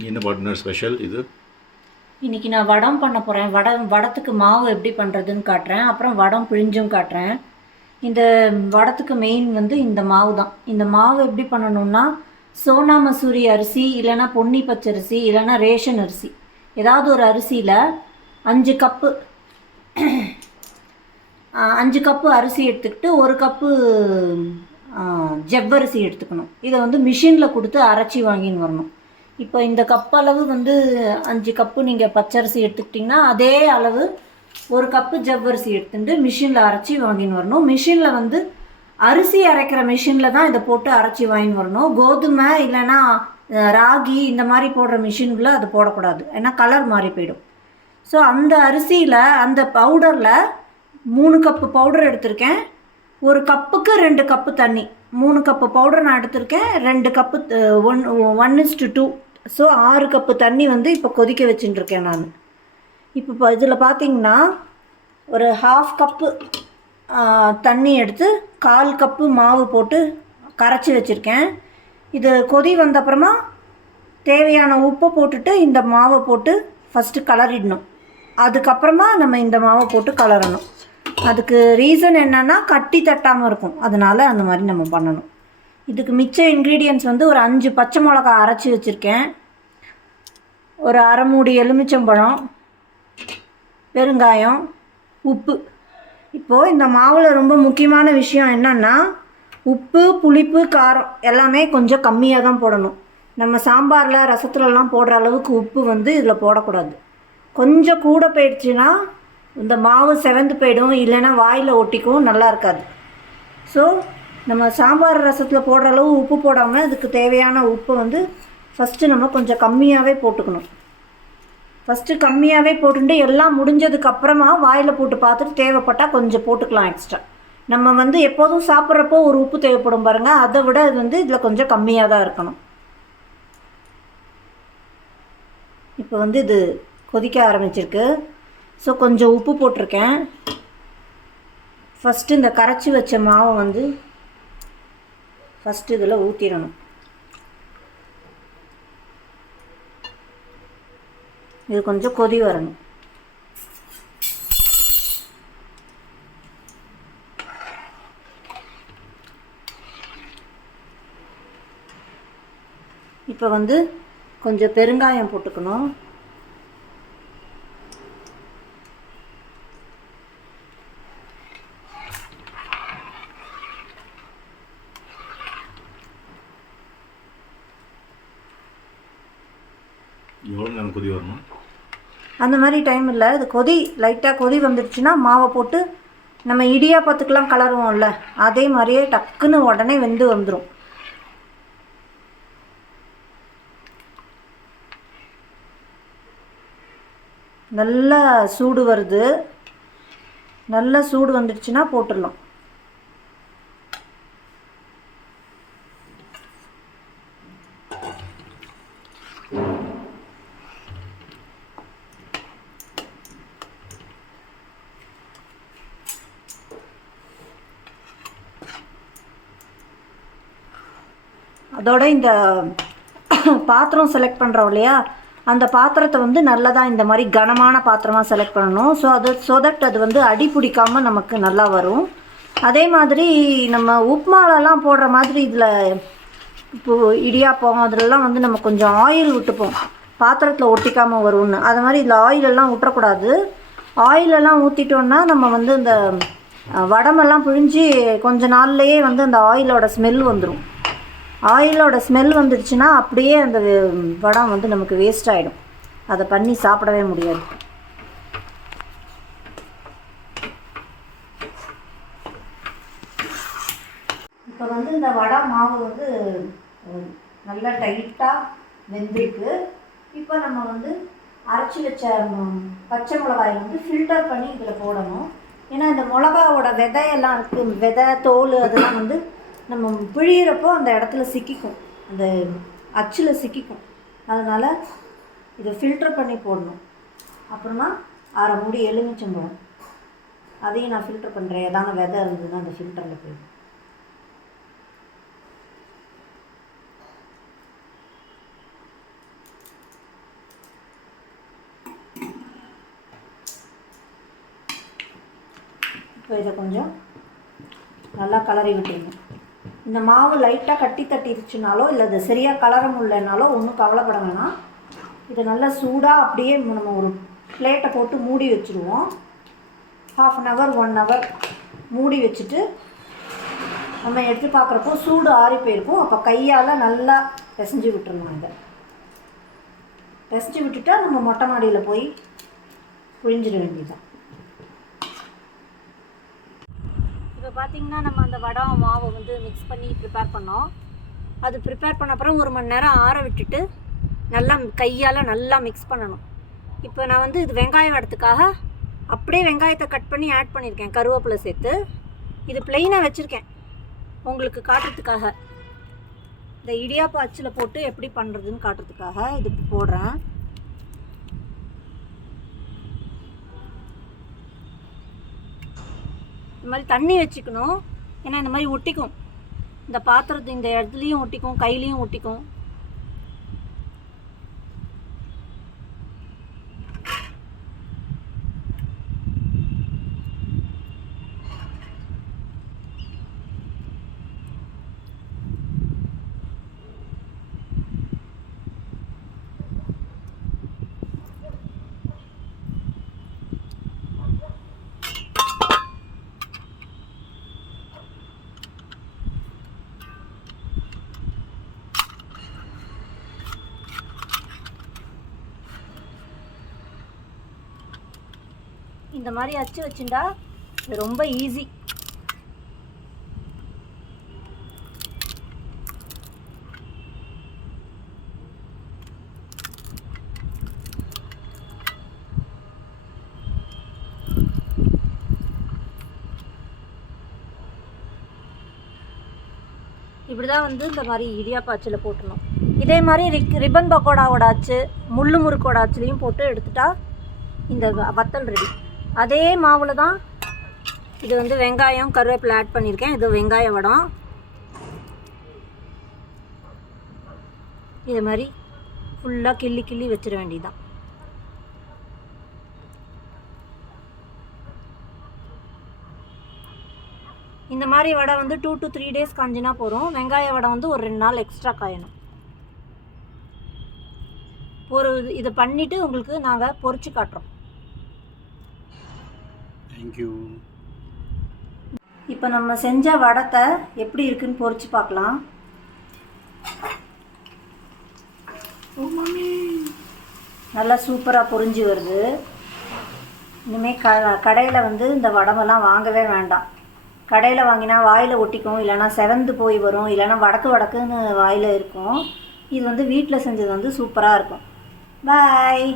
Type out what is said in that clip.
என்ன partner special இது? இன்றைக்கி நான் வடம் பண்ண போகிறேன். வடத்துக்கு மாவு எப்படி பண்ணுறதுன்னு காட்டுறேன். அப்புறம் வடம் பிழிஞ்சும் காட்டுறேன். இந்த வடத்துக்கு மெயின் வந்து இந்த மாவு தான். இந்த மாவு எப்படி பண்ணணும்னா, சோனா மசூரி அரிசி இல்லைன்னா பொன்னி பச்சரிசி இல்லைன்னா ரேஷன் அரிசி, ஏதாவது ஒரு அரிசியில் 5 கப்பு 5 கப்பு அரிசி எடுத்துக்கிட்டு 1 கப்பு ஜவ்வரிசி எடுத்துக்கணும். இதை வந்து மிஷினில் கொடுத்து அரைச்சி வாங்கின்னு வரணும். இப்போ இந்த கப் அளவு வந்து 5 கப்பு நீங்கள் பச்சரிசி எடுத்துக்கிட்டிங்கன்னா அதே அளவு 1 கப்பு ஜவ்வரிசி எடுத்துட்டு மிஷினில் அரைச்சி வாங்கின்னு வரணும். மிஷினில் வந்து அரிசி அரைக்கிற மிஷினில் தான் இதை போட்டு அரைச்சி வாங்கின்னு வரணும். கோதுமை இல்லைன்னா ராகி இந்த மாதிரி போடுற மிஷினில் அது போடக்கூடாது, ஏன்னா கலர் மாறி போயிடும். ஸோ அந்த அரிசியில் அந்த பவுடரில் 3 கப்பு பவுடர் எடுத்திருக்கேன். 1 கப்புக்கு 2 கப்பு தண்ணி. 3 கப்பு பவுடர் நான் எடுத்திருக்கேன். 2 கப்பு 1:2. ஸோ 6 கப்பு தண்ணி வந்து இப்போ கொதிக்க வச்சுட்டுருக்கேன் நான். இப்போ இதில் பார்த்திங்கன்னா ஒரு 1/2 கப்பு தண்ணி எடுத்து 1/4 கப்பு மாவு போட்டு கரைச்சி வச்சுருக்கேன். இது கொதி வந்தப்புறமா தேவையான உப்பை போட்டுட்டு இந்த மாவை போட்டு ஃபஸ்ட்டு கலரிடணும். அதுக்கப்புறமா நம்ம இந்த மாவை போட்டு கலரணும். அதுக்கு ரீசன் என்னென்னா கட்டி தட்டாமல் இருக்கும், அதனால் அந்த மாதிரி நம்ம பண்ணணும். இதுக்கு மிச்ச இன்க்ரீடியன்ட்ஸ் வந்து ஒரு 5 பச்சை மிளகா அரைச்சி வச்சுருக்கேன், ஒரு அரை மூடி எலுமிச்சம்பழம், பெருங்காயம், உப்பு. இப்போது இந்த மாவில் ரொம்ப முக்கியமான விஷயம் என்னென்னா, உப்பு, புளிப்பு, காரம் எல்லாமே கொஞ்சம் கம்மியாக தான் போடணும். நம்ம சாம்பாரில் ரசத்துலலாம் போடுற அளவுக்கு உப்பு வந்து இதில் போடக்கூடாது. கொஞ்சம் கூட போயிடுச்சுன்னா இந்த மாவு செவந்து போயிடும், இல்லைன்னா வாயில் ஒட்டிக்கும், நல்லா இருக்காது. ஸோ நம்ம சாம்பார் ரசத்தில் போடுற அளவு உப்பு போடாமல் இதுக்கு தேவையான உப்பு வந்து ஃபஸ்ட்டு நம்ம கொஞ்சம் கம்மியாகவே போட்டுக்கணும். ஃபஸ்ட்டு கம்மியாகவே போட்டுட்டு எல்லாம் முடிஞ்சதுக்கப்புறமா வாயில் போட்டு பார்த்துட்டு தேவைப்பட்டால் கொஞ்சம் போட்டுக்கலாம் எக்ஸ்ட்ரா. நம்ம வந்து எப்போதும் சாப்பிட்றப்போ ஒரு உப்பு தேவைப்படும் பாருங்கள், அதை விட இது வந்து இதில் கொஞ்சம் கம்மியாக தான் இருக்கணும். இப்போ வந்து இது கொதிக்க ஆரம்பிச்சிருக்கு. ஸோ கொஞ்சம் உப்பு போட்டிருக்கேன். ஃபஸ்ட்டு இந்த கரைச்சி வச்ச மாவை வந்து ஃபஸ்ட்டு இதில் ஊற்றிடணும். இது கொஞ்சம் கொதி வரணும். இப்போ வந்து கொஞ்சம் பெருங்காயம் போட்டுக்கணும். எவ்வளோ நேரம் கொதி வரணும்? அந்த மாதிரி டைம் இல்லை, இது லைட்டாக கொதி வந்துடுச்சுன்னா மாவை போட்டு நம்ம இடியாப்பத்துக்கெலாம் கலருவோம்ல, அதே மாதிரியே டக்குன்னு உடனே வெந்து வந்துடும். நல்லா சூடு வருது. நல்லா சூடு வந்துடுச்சுன்னா போட்டுடலாம். அதோட இந்த பாத்திரம் செலக்ட் பண்ணுறோம் இல்லையா, அந்த பாத்திரத்தை வந்து நல்லதாக இந்த மாதிரி கனமான பாத்திரமாக செலக்ட் பண்ணணும். ஸோ தட் அது வந்து அடி பிடிக்காமல் நமக்கு நல்லா வரும். அதே மாதிரி நம்ம உப்புமாலெல்லாம் போடுற மாதிரி இதில் இப்போது இடியாப்பம் அதிலெல்லாம் வந்து நம்ம கொஞ்சம் ஆயில் விட்டுப்போம், பாத்திரத்தில் ஒட்டிக்காமல் வரும்னு. அது மாதிரி இதில் ஆயிலெல்லாம் விட்டுறக்கூடாது. ஆயிலெல்லாம் ஊற்றிட்டோன்னா நம்ம வந்து இந்த வடமெல்லாம் பிழிஞ்சு கொஞ்ச நாள்லேயே வந்து அந்த ஆயிலோட ஸ்மெல் வந்துடும். ஆயிலோட ஸ்மெல் வந்துடுச்சுன்னா அப்படியே அந்த வடம் வந்து நமக்கு வேஸ்ட் ஆகிடும், அதை பண்ணி சாப்பிடவே முடியாது. இப்போ வந்து இந்த வடை மாவு வந்து நல்லா டைட்டாக வெந்திருக்கு. இப்போ நம்ம வந்து அரைச்சி வச்ச பச்சை மிளகாயை வந்து ஃபில்டர் பண்ணி இதில் போடணும். ஏன்னா இந்த மிளகாவோட விதையெல்லாம் இருக்குது, விதை தோல் அதெல்லாம் வந்து நம்ம பிழியிறப்போ அந்த இடத்துல சிக்கிக்கும், அந்த அச்சில் சிக்கிக்கும். அதனால் இதை ஃபில்டர் பண்ணி போடணும். அப்புறமா அரை மூடி எலுமிச்சம்பழம், அதையும் நான் ஃபில்டர் பண்ணுறேன். ஏதாவது விதை இருந்ததுன்னா அந்த ஃபில்டரில் போயிடும். இப்போ இதை கொஞ்சம் நல்லா கலரி விட்டுருங்க. இந்த மாவு லைட்டாக கட்டி தட்டிருச்சுனாலோ இல்லை அது சரியாக கலர முடியலனாலோ ஒன்றும் கவலைப்பட வேணாம். இதை நல்லா சூடாக அப்படியே நம்ம ஒரு பிளேட்டை போட்டு மூடி வச்சுருவோம். 1/2 hour 1 hour மூடி வச்சுட்டு நம்ம எடுத்து பார்க்குறப்போ சூடு ஆறி போயிருக்கும். அப்போ கையால் நல்லா பிசைஞ்சு விட்டுருணும். இதை பிசைஞ்சு விட்டுட்டா நம்ம மொட்டை மாடியில் போய் புழிஞ்சிட வேண்டியதான். இப்போ பார்த்திங்கன்னா நம்ம அந்த வடை மாவை வந்து மிக்ஸ் பண்ணி ப்ரிப்பேர் பண்ணோம். அது ப்ரிப்பேர் பண்ண அப்புறம் 1 மணி நேரம் ஆற விட்டுட்டு நல்லா கையால் நல்லா மிக்ஸ் பண்ணணும். இப்போ நான் வந்து இது வெங்காய வடத்துக்காக அப்படியே வெங்காயத்தை கட் பண்ணி ஆட் பண்ணியிருக்கேன், கருவேப்பிலை சேர்த்து. இது ப்ளெயினாக வச்சுருக்கேன் உங்களுக்கு காட்டுறதுக்காக. இந்த இடியாப்ப அச்சில் போட்டு எப்படி பண்ணுறதுன்னு காட்டுறதுக்காக இது போடுறேன். இந்த மாதிரி தண்ணி வச்சுக்கணும், ஏன்னா இந்த மாதிரி ஒட்டிக்கும். இந்த பாத்திரத்து இந்த இடத்துலையும் ஒட்டிக்கும், கையிலையும் ஒட்டிக்கும். இந்த மாதிரி அச்சு வச்சுட்டா இது ரொம்ப ஈஸி. இப்படி தான் வந்து இந்த மாதிரி இடியாப்ப அச்சில் போட்டணும். இதே மாதிரி ரிப்பன் பக்கோடாவோட அச்சு, முள்ளு முறுக்கோட அச்சுலையும் போட்டு எடுத்துட்டா இந்த வத்தல் ரெடி. அதே மாவில் தான் இது வந்து வெங்காயம் கருவேப்பிலை ஆட் பண்ணியிருக்கேன். இது வெங்காய வடம். இது மாதிரி ஃபுல்லாக கிள்ளி கிள்ளி வச்சிட வேண்டியதுதான். இந்த மாதிரி வடை வந்து 2 to 3 days காஞ்சினா போகிறோம். வெங்காய வடை வந்து ஒரு 2 நாள் எக்ஸ்ட்ரா காயணும். இதை பண்ணிவிட்டு உங்களுக்கு நாங்கள் பொரிச்சு காட்டுறோம். தேங்க்யூ. இப்போ நம்ம செஞ்ச வடத்தை எப்படி இருக்குன்னு பொரிச்சு பார்க்கலாம். நல்லா சூப்பராக பொரிஞ்சு வருது. இனிமேல் கடையில் வந்து இந்த வடமெல்லாம் வாங்கவே வேண்டாம். கடையில் வாங்கினா வாயில் ஒட்டிக்கும், இல்லைனா செவந்து போய் வரும், இல்லைனா வடக்குன்னு வாயில் இருக்கும். இது வந்து வீட்டில் செஞ்சது வந்து சூப்பராக இருக்கும். பாய்.